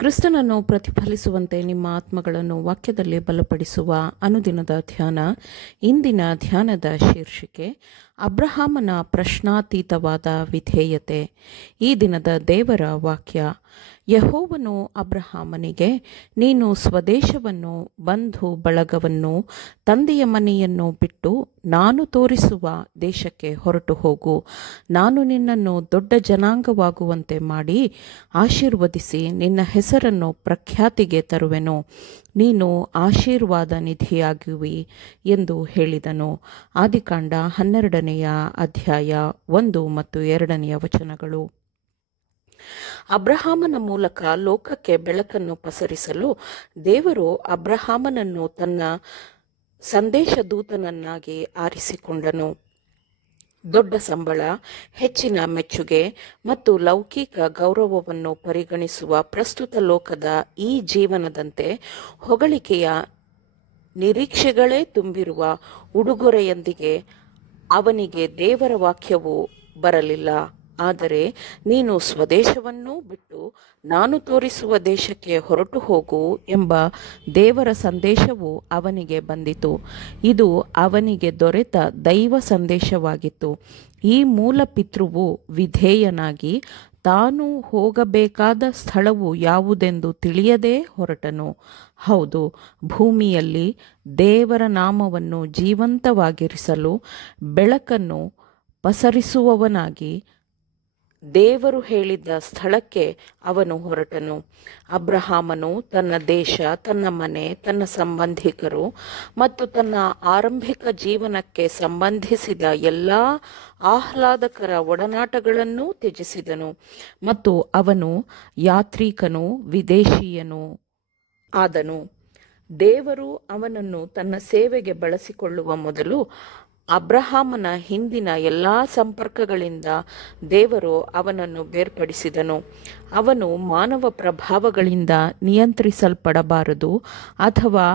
ಕ್ರಿಸ್ತನನ್ನು ಪ್ರತಿಫಲಿಸುವಂತೆ ನಿಮ್ಮ ಆತ್ಮಗಳನ್ನು ವಾಕ್ಯದಲ್ಲಿ ಬಲಪಡಿಸುವ ಅನುದಿನದ ಧ್ಯಾನ. ಇಂದಿನ ಧ್ಯಾನದ ಶೀರ್ಷಿಕೆ ಅಬ್ರಹಾಮನ ಪ್ರಶ್ನಾತೀತವಾದ ವಿಧೇಯತೆ. ಈ ದಿನದ ದೇವರ ವಾಕ್ಯ: ಯೆಹೋವನು ಅಬ್ರಹಾಮನಿಗೆ, ನೀನು ಸ್ವದೇಶವನ್ನು, ಬಂಧು ಬಳಗವನ್ನು, ತಂದೆಯ ಮನೆಯನ್ನು ಬಿಟ್ಟು ನಾನು ತೋರಿಸುವ ದೇಶಕ್ಕೆ ಹೊರಟು ಹೋಗು. ನಾನು ನಿನ್ನನ್ನು ದೊಡ್ಡ ಜನಾಂಗವಾಗುವಂತೆ ಮಾಡಿ ಆಶೀರ್ವದಿಸಿ ನಿನ್ನ ಹೆಸರನ್ನು ಪ್ರಖ್ಯಾತಿಗೆ ತರುವೆನು. ನೀನು ಆಶೀರ್ವಾದ ನಿಧಿಯಾಗುವಿ ಎಂದು ಹೇಳಿದನು. ಆದಿಕಾಂಡ 12ನೇ ಅಧ್ಯಾಯ 1 ಮತ್ತು 2 ವಚನಗಳು. ಅಬ್ರಹಾಮನ ಮೂಲಕ ಲೋಕಕ್ಕೆ ಬೆಳಕನ್ನು ಪಸರಿಸಲು ದೇವರು ಅಬ್ರಹಾಮನನ್ನು ತನ್ನ ಸಂದೇಶ ದೂತನನ್ನಾಗಿ ಆರಿಸಿಕೊಂಡನು. ದೊಡ್ಡ ಸಂಬಳ, ಹೆಚ್ಚಿನ ಮೆಚ್ಚುಗೆ ಮತ್ತು ಲೌಕಿಕ ಗೌರವವನ್ನು ಪರಿಗಣಿಸುವ ಪ್ರಸ್ತುತ ಲೋಕದ ಈ ಜೀವನದಂತೆ ಹೊಗಳಿಕೆಯ ನಿರೀಕ್ಷೆಗಳೇ ತುಂಬಿರುವ ಉಡುಗೊರೆಯೊಂದಿಗೆ ಅವನಿಗೆ ದೇವರ ವಾಕ್ಯವು ಬರಲಿಲ್ಲ. ಆದರೆ ನೀನು ಸ್ವದೇಶವನ್ನೂ ಬಿಟ್ಟು ನಾನು ತೋರಿಸುವ ದೇಶಕ್ಕೆ ಹೊರಟು ಹೋಗು ಎಂಬ ದೇವರ ಸಂದೇಶವು ಅವನಿಗೆ ಬಂದಿತು. ಇದು ಅವನಿಗೆ ದೊರೆತ ದೈವ ಸಂದೇಶವಾಗಿತ್ತು. ಈ ಮೂಲ ಪಿತೃವು ವಿಧೇಯನಾಗಿ ತಾನು ಹೋಗಬೇಕಾದ ಸ್ಥಳವು ಯಾವುದೆಂದು ತಿಳಿಯದೇ ಹೊರಟನು. ಹೌದು, ಭೂಮಿಯಲ್ಲಿ ದೇವರ ನಾಮವನ್ನು ಜೀವಂತವಾಗಿರಿಸಲು ಬೆಳಕನ್ನು ಪಸರಿಸುವವನಾಗಿ ದೇವರು ಹೇಳಿದ್ದ ಸ್ಥಳಕ್ಕೆ ಅವನು ಹೊರಟನು. ಅಬ್ರಹಾಮನು ತನ್ನ ದೇಶ, ತನ್ನ ಮನೆ, ತನ್ನ ಸಂಬಂಧಿಕರು ಮತ್ತು ತನ್ನ ಆರಂಭಿಕ ಜೀವನಕ್ಕೆ ಸಂಬಂಧಿಸಿದ ಎಲ್ಲ ಆಹ್ಲಾದಕರ ಒಡನಾಟಗಳನ್ನು ತ್ಯಜಿಸಿದನು ಮತ್ತು ಅವನು ಯಾತ್ರಿಕನೂ ವಿದೇಶೀಯನೂ ಆದನು. ದೇವರು ಅವನನ್ನು ತನ್ನ ಸೇವೆಗೆ ಬಳಸಿಕೊಳ್ಳುವ ಮೊದಲು ಅಬ್ರಹಾಮನ ಹಿಂದಿನ ಎಲ್ಲ ಸಂಪರ್ಕಗಳಿಂದ ದೇವರು ಅವನನ್ನು ಬೇರ್ಪಡಿಸಿದನು. ಅವನು ಮಾನವ ಪ್ರಭಾವಗಳಿಂದ ನಿಯಂತ್ರಿಸಲ್ಪಡಬಾರದು ಅಥವಾ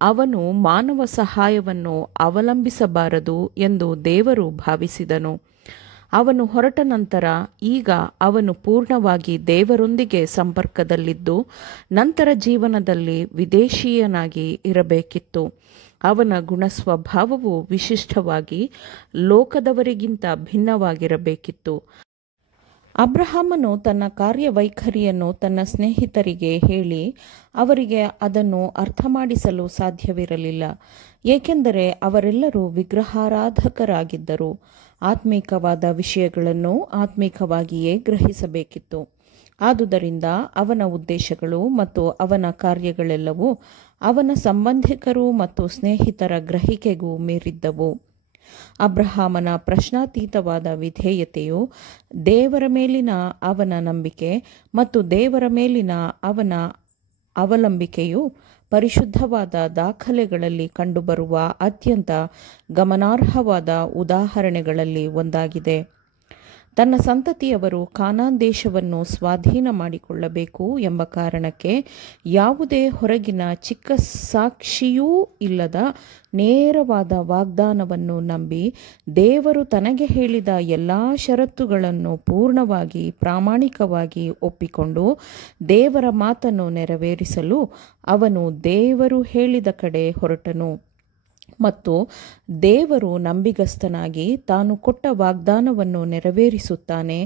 ಅವನು ಮಾನವ ಸಹಾಯವನ್ನು ಅವಲಂಬಿಸಬಾರದು ಎಂದು ದೇವರು ಭಾವಿಸಿದನು. ಅವನು ಹೊರಟ ನಂತರ ಈಗ ಅವನು ಪೂರ್ಣವಾಗಿ ದೇವರೊಂದಿಗೆ ಸಂಪರ್ಕದಲ್ಲಿದ್ದು ನಂತರ ಜೀವನದಲ್ಲಿ ವಿದೇಶೀಯನಾಗಿ ಇರಬೇಕಿತ್ತು. ಅವನ ಗುಣಸ್ವಭಾವವು ವಿಶಿಷ್ಟವಾಗಿ ಲೋಕದವರಿಗಿಂತ ಭಿನ್ನವಾಗಿರಬೇಕಿತ್ತು. ಅಬ್ರಹಾಮನು ತನ್ನ ಕಾರ್ಯವೈಖರಿಯನ್ನು ತನ್ನ ಸ್ನೇಹಿತರಿಗೆ ಹೇಳಿ ಅವರಿಗೆ ಅದನ್ನು ಅರ್ಥ ಮಾಡಿಸಲು ಸಾಧ್ಯವಿರಲಿಲ್ಲ, ಏಕೆಂದರೆ ಅವರೆಲ್ಲರೂ ವಿಗ್ರಹಾರಾಧಕರಾಗಿದ್ದರು. ಆತ್ಮೀಕವಾದ ವಿಷಯಗಳನ್ನು ಆತ್ಮೀಕವಾಗಿಯೇ ಗ್ರಹಿಸಬೇಕಿತ್ತು. ಆದುದರಿಂದ ಅವನ ಉದ್ದೇಶಗಳು ಮತ್ತು ಅವನ ಕಾರ್ಯಗಳೆಲ್ಲವೂ ಅವನ ಸಂಬಂಧಿಕರು ಮತ್ತು ಸ್ನೇಹಿತರ ಗ್ರಹಿಕೆಗೂ ಮೀರಿದ್ದವು. ಅಬ್ರಹಾಮನ ಪ್ರಶ್ನಾತೀತವಾದ ವಿಧೇಯತೆಯು ದೇವರ ಮೇಲಿನ ಅವನ ನಂಬಿಕೆ ಮತ್ತು ದೇವರ ಮೇಲಿನ ಅವನ ಅವಲಂಬಿಕೆಯು ಪರಿಶುದ್ಧವಾದ ದಾಖಲೆಗಳಲ್ಲಿ ಕಂಡುಬರುವ ಅತ್ಯಂತ ಗಮನಾರ್ಹವಾದ ಉದಾಹರಣೆಗಳಲ್ಲಿ ಒಂದಾಗಿದೆ. ತನ್ನ ಸಂತತಿಯವರು ಕಾನಾನ್ ದೇಶವನ್ನು ಸ್ವಾಧೀನ ಮಾಡಿಕೊಳ್ಳಬೇಕು ಎಂಬ ಕಾರಣಕ್ಕೆ ಯಾವುದೇ ಹೊರಗಿನ ಚಿಕ್ಕ ಸಾಕ್ಷಿಯೂ ಇಲ್ಲದ ನೇರವಾದ ವಾಗ್ದಾನವನ್ನು ನಂಬಿ ದೇವರು ತನಗೆ ಹೇಳಿದ ಎಲ್ಲ ಷರತ್ತುಗಳನ್ನು ಪೂರ್ಣವಾಗಿ ಪ್ರಾಮಾಣಿಕವಾಗಿ ಒಪ್ಪಿಕೊಂಡು ದೇವರ ಮಾತನ್ನು ನೆರವೇರಿಸಲು ಅವನು ದೇವರು ಹೇಳಿದ ಕಡೆ ಹೊರಟನು. ಮತ್ತು ದೇವರು ನಂಬಿಗಸ್ತನಾಗಿ ತಾನು ಕೊಟ್ಟ ವಾಗ್ದಾನವನ್ನು ನೆರವೇರಿಸುತ್ತಾನೆ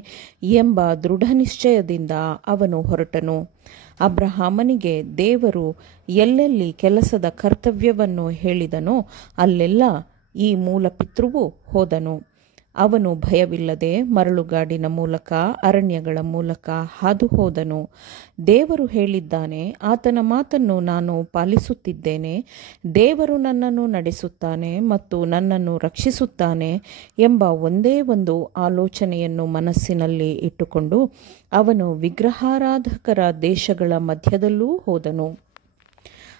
ಎಂಬ ದೃಢ ನಿಶ್ಚಯದಿಂದ ಅವನು ಹೊರಟನು. ಅಬ್ರಹಾಮನಿಗೆ ದೇವರು ಎಲ್ಲೆಲ್ಲಿ ಕೆಲಸದ ಕರ್ತವ್ಯವನ್ನು ಹೇಳಿದನೋ ಅಲ್ಲೆಲ್ಲ ಈ ಮೂಲ ಪಿತೃವು ಹೋದನು. ಅವನು ಭಯವಿಲ್ಲದೆ ಮರಳುಗಾಡಿನ ಮೂಲಕ ಅರಣ್ಯಗಳ ಮೂಲಕ ಹಾದು ಹೋದನು. ದೇವರು ಹೇಳಿದ್ದಾನೆ, ಆತನ ಮಾತನ್ನು ನಾನು ಪಾಲಿಸುತ್ತಿದ್ದೇನೆ, ದೇವರು ನನ್ನನ್ನು ನಡೆಸುತ್ತಾನೆ ಮತ್ತು ನನ್ನನ್ನು ರಕ್ಷಿಸುತ್ತಾನೆ ಎಂಬ ಒಂದೇ ಒಂದು ಆಲೋಚನೆಯನ್ನು ಮನಸ್ಸಿನಲ್ಲಿ ಇಟ್ಟುಕೊಂಡು ಅವನು ವಿಗ್ರಹಾರಾಧಕರ ದೇಶಗಳ ಮಧ್ಯದಲ್ಲೂ ಹೋದನು.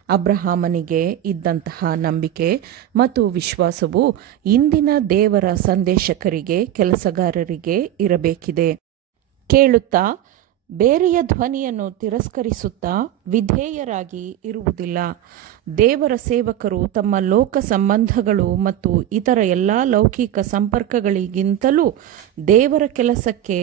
ಅಬ್ರಹಾಮನಿಗೆ ಇದ್ದಂತಹ ನಂಬಿಕೆ ಮತ್ತು ವಿಶ್ವಾಸವು ಇಂದಿನ ದೇವರ ಸಂದೇಶಕರಿಗೆ, ಕೆಲಸಗಾರರಿಗೆ ಇರಬೇಕಿದೆ. ಕೇಳುತ್ತಾ ಬೇರೆಯ ಧ್ವನಿಯನ್ನು ತಿರಸ್ಕರಿಸುತ್ತಾ ವಿಧೇಯರಾಗಿ ಇರುವುದಿಲ್ಲ. ದೇವರ ಸೇವಕರು ತಮ್ಮ ಲೋಕ ಸಂಬಂಧಗಳು ಮತ್ತು ಇತರ ಎಲ್ಲ ಲೌಕಿಕ ಸಂಪರ್ಕಗಳಿಗಿಂತಲೂ ದೇವರ ಕೆಲಸಕ್ಕೆ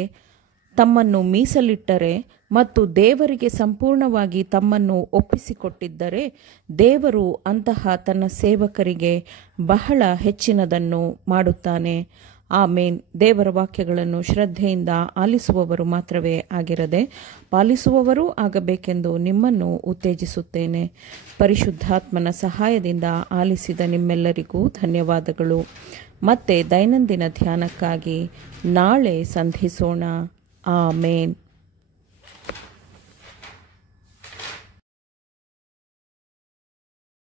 ತಮ್ಮನ್ನು ಮೀಸಲಿಟ್ಟರೆ ಮತ್ತು ದೇವರಿಗೆ ಸಂಪೂರ್ಣವಾಗಿ ತಮ್ಮನ್ನು ಒಪ್ಪಿಸಿಕೊಟ್ಟಿದ್ದರೆ ದೇವರು ಅಂತಹ ತನ್ನ ಸೇವಕರಿಗೆ ಬಹಳ ಹೆಚ್ಚಿನದನ್ನು ಮಾಡುತ್ತಾನೆ. ಆಮೇನ್. ದೇವರ ವಾಕ್ಯಗಳನ್ನು ಶ್ರದ್ಧೆಯಿಂದ ಆಲಿಸುವವರು ಮಾತ್ರವೇ ಆಗಿರದೆ ಪಾಲಿಸುವವರೂ ಆಗಬೇಕೆಂದು ನಿಮ್ಮನ್ನು ಉತ್ತೇಜಿಸುತ್ತೇನೆ. ಪರಿಶುದ್ಧಾತ್ಮನ ಸಹಾಯದಿಂದ ಆಲಿಸಿದ ನಿಮ್ಮೆಲ್ಲರಿಗೂ ಧನ್ಯವಾದಗಳು. ಮತ್ತೆ ದೈನಂದಿನ ಧ್ಯಾನಕ್ಕಾಗಿ ನಾಳೆ ಸಂಧಿಸೋಣ. ಆಮೇನ್.